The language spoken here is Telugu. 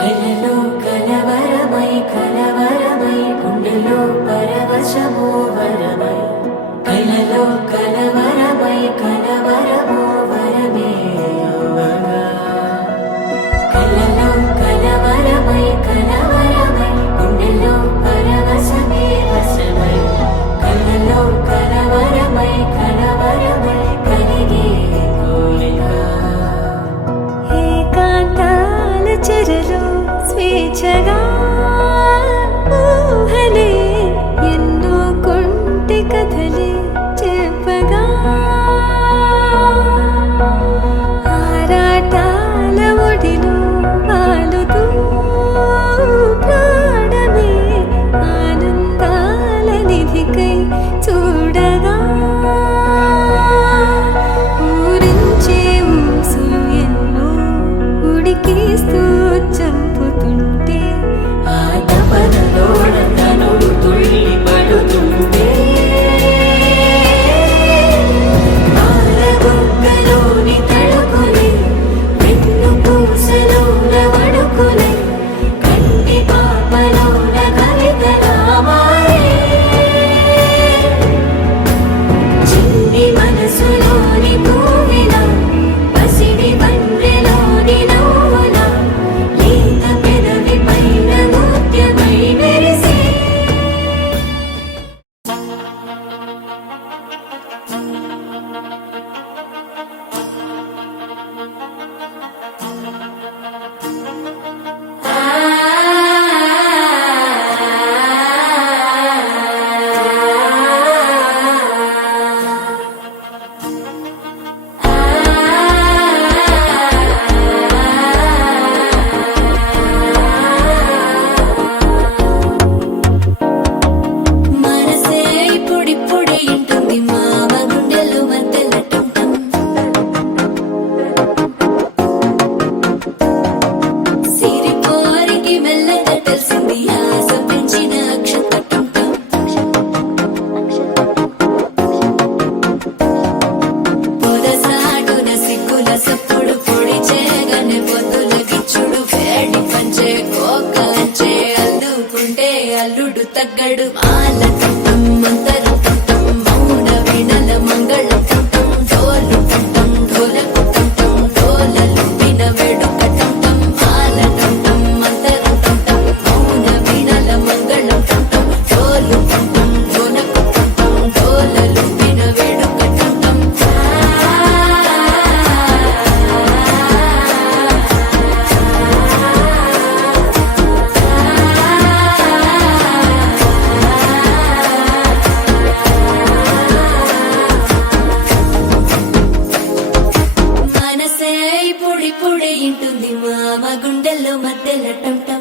కలలో కలవరమై కలవరమై గుండెలో పరవశమో వరమై కలలో కలవరమై కలవరమో వరమే అవ్వగా కలలో కలవరమై కలవరమై గుండెలో పరవశమే వశమై కలలో కలవరమై కలవరమై కలిగే కోరిక ఏకాంతాల చెరలో స్వేచ్ఛగా ఊహలే ఎన్నో కొంటె కథలే చెప్పగా ఆరాటాల ఒడిలో వాలుతూ ప్రాణమే ఆనందాల నిధికై చూడగా ఊరించే ఊసులు ఎన్నో ఉడికిస్తూ చంపుతుంటే ఆ తపనలోన తనువు తుళ్ళి పడుతుంటే పాలబుగ్గలోని తడుకులే వెన్ను పూసలోన వడుకులే కంటి పాపలోన కవితలా మారే చిన్ని మనసులోని పూవిలా పసిడి బండ్రెలోని నవ్వులా లేత పెదవి పైన ముత్యమై మెరిసే మనసే ఇప్పుడిప్పుడే ఇంటుంది మామ గుండెలు మధ్యలటుంటం సిరిపోరికి మెల్లగా తెలిసింది ఆశ పెంచిన అక్షతటుంటం పొదసాటున సిగ్గుల సప్పుడు పొడి చేయగానే పొద్దుల గిచ్చుడు వేడి పంచే కోకలంచే అల్లుకుంటే అల్లుడు తగ్గడు మాల టుంటం మంతరు టుంటం మౌన వీణల మంగళ టుంటం డోలు టుంటం డోలకు టుంటం డోలలు విన వేడుక టుంటం మాల టుంటం మంతరు టుంటం మౌన వీణల మంగళ టుంటం డోలు టుంటం డోలకు టుంటం డోలలు విన వేడుక టుంటం మనసే ఇప్పుడిప్పుడే ఇంటుంది మామ గుండెల్లో మధ్యలో టం టం